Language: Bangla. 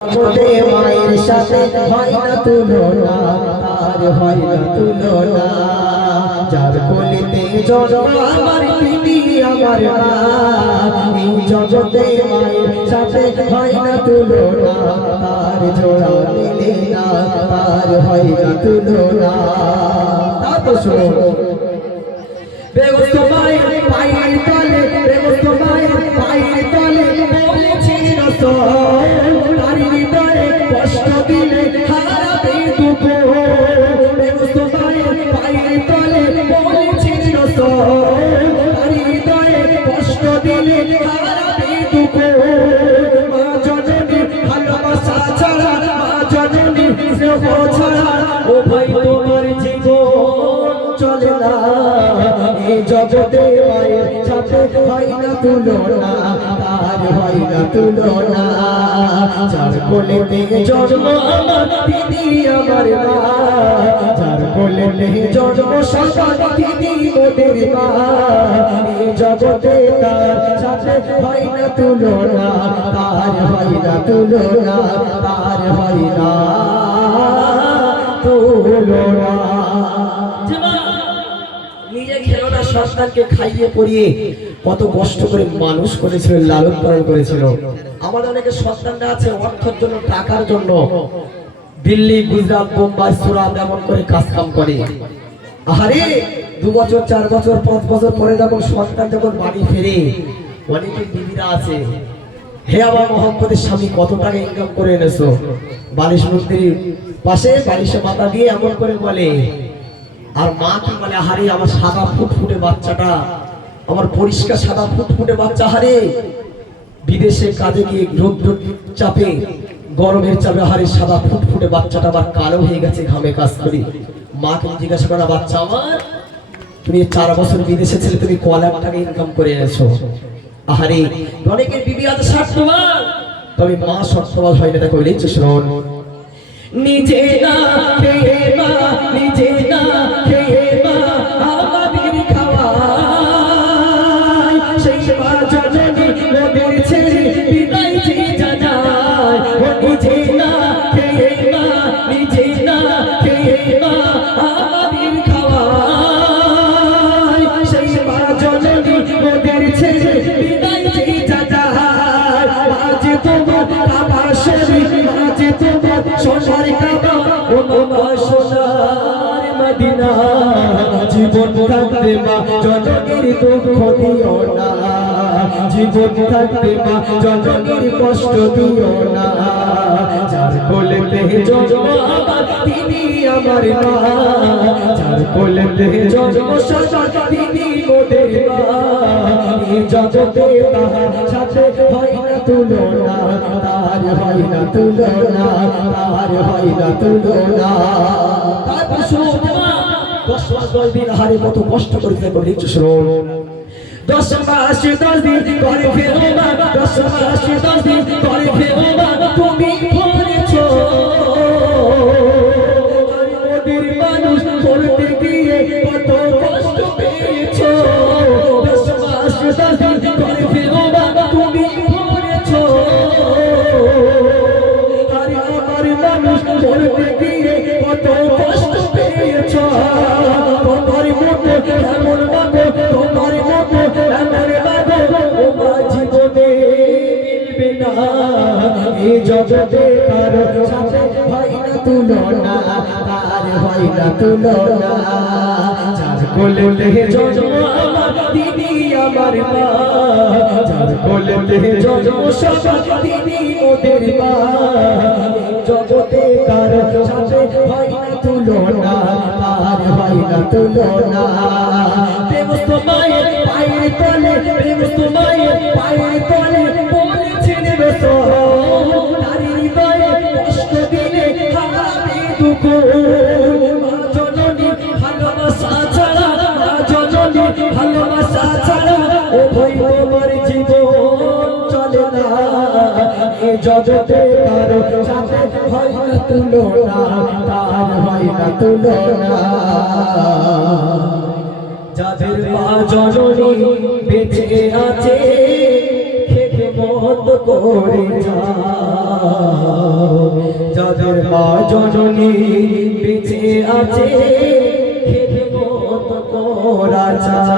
জগতে মায়ের সাথে হয় না তুলনা, তার হয় না তুলনা। যার কোলেতে জন্ম আমার তিনি আমার মা, এই জগতে মায়ের সাথে হয় না তুলনা, তার জোড়া মেলে না, তার হয় না তুলনা। তারপর শোনো, বেগস্ত মায়ের পায়ের তলে, বেগস্ত মায়ের পায়ের তলে বলেছে রসূল, তার হৃদয়ে কষ্ট দিলে হারাবে দুঃখ। বেগস্ত মায়ের পায়ের তলে বলেছে রসূল, তার হৃদয়ে কষ্ট দিলে হারাবে দুঃখ। মা জননীর ভালোবাসা ছাড়া, মা জননীর স্নেহ ছাড়া ও ভাই তোমার জীবন চলে না। এই জগতে মায়ের সাথে হয় না তুলনা, তার হয় না তুলনা। যার কোলেতে জন্ম আমার দিদি আমার মা, যার কোলেতে জন্ম সন্তান দিদি ওদের মা, এই জগতে তার সাথে হয় না তুলনা, তার হয় না তুলনা, তার হয় না তুলনা। নিজে খেলো না, সন্তানকে খাইয়ে পরিয়ে কত কষ্ট করে মানুষ করেছিল, লালন পালন করেছিল। আমাদের অনেকে সন্তানরা আছে অর্থের জন্য, টাকার জন্য দিল্লি, গুজরাট, বোম্বাই, সুরাত এমন করে কাজ কাম করে। আরে 2 বছর 4 বছর 5 বছর পরে যখন সন্তান যখন বাড়ি ফেরে, অনেকে বিবিরা আছে, হে আমার মোহাম্মদের স্বামী কত টাকা ইনকাম করে এনেছো, বালিশ মন্দিরের পাশে বালিশে মাথা দিয়ে এমন করে বলে। আর মা কি বলে, আহারে আমার সাদা ফুটফুটে বাচ্চাটা, আমার পরিষ্কার সাদা ফুটফুটে বাচ্চা, হারে বিদেশে কাজে গিয়ে রোদ চাপে গরমের চাপে হারে সাদা ফুটফুটে বাচ্চাটা আবার কালো হয়ে গেছে ঘামে কাজ করি। মাকে জিজ্ঞাসা করা, বাচ্চা আমার তুমি 4 বছর বিদেশে ছিলে, তুমি ক লাখ টাকা ইনকাম করে এনেছো। আহারে অনেকের বিবি আছে স্বার্থবান, তবে মা স্বার্থবান হয় না। তাকে বলেছে শোন, নিজে না খেয়ে মা, নিজে না খেয়ে মা আমাদের খাওয়ায়, সেই মা জননী ওদের ছেড়ে বিদায় যে জানায়। নিজে না খেয়ে মা, নিজে না খেয়ে মা আমাদের খাওয়ায়, সেই মা জননী ওদের ছেড়ে বিদায় যে জানায়। আজ তোমার বাবা শরীর, আজ তোমার সোনার কাবা, ও মা সোনার মদিনা, জীবন থাকতে মা জননীর দুঃখ দিও না, জীবন থাকতে মা জননীর কষ্ট দিও না। যার কোলেতে জন্ম আমার তিনি আমার মা, যার কোলেতে জন্ম সন্তান তিনি ওদের মা, এই জগতে তাহার সাথে হয় না তুলনা, তার হয় না তুলনা, তার হয় না তুলনা। তারপর শোনো, 10 মাস 10 দিন হারে কত কষ্ট করেছে, একটু শোনো। 10 মাস 10 দিন করে ফেরো মা, 10 মাস 10 দিন করে ফেরো মা, তুমি করেছো ওদের মানুষ করতে গিয়ে কত কষ্ট পেয়েছো। 10 মাস 10 দিন করে ফেরো মা, তুমি করেছো আরে আমার মানুষ করতে গিয়ে কত কষ্ট পেয়েছো। তোমার মতো এমন মাগো, তোমার মতো এমন মাগো ও মা জীবনে মিলবে না। এই জগতে কারো সাথে হয় না তুলনা, তার হয় না তুলনা। যার কোলেতে জন্ম আমার দিদি আমার মা, যার কোলেতে জন্ম সন্তান দিদি ওদের মা, জগতে কারো সাথে হয় না তুলনা, তার হয় না তুলনা। বেগস্ত মায়ের পায়ের তলে, বেগস্ত মায়ের পায়ের তলে বলেছেন রসূল, তার হৃদয়ে কষ্ট দিলে হারাবে দুঃখ। মা জননীর ভালোবাসা ছাড়া, মা জননীর ভালোবাসা ছাড়া ও ভাই তোমার জীবন চলে না। এই জগতে কারো সাথে হয় না তুলনা, তার হয় না তুলনা। যাদের মা জননী বেঁচে আছে খেতে খেদমত করে যাও যাদের মা জননী বেঁচে আছে খেদমত করা চাই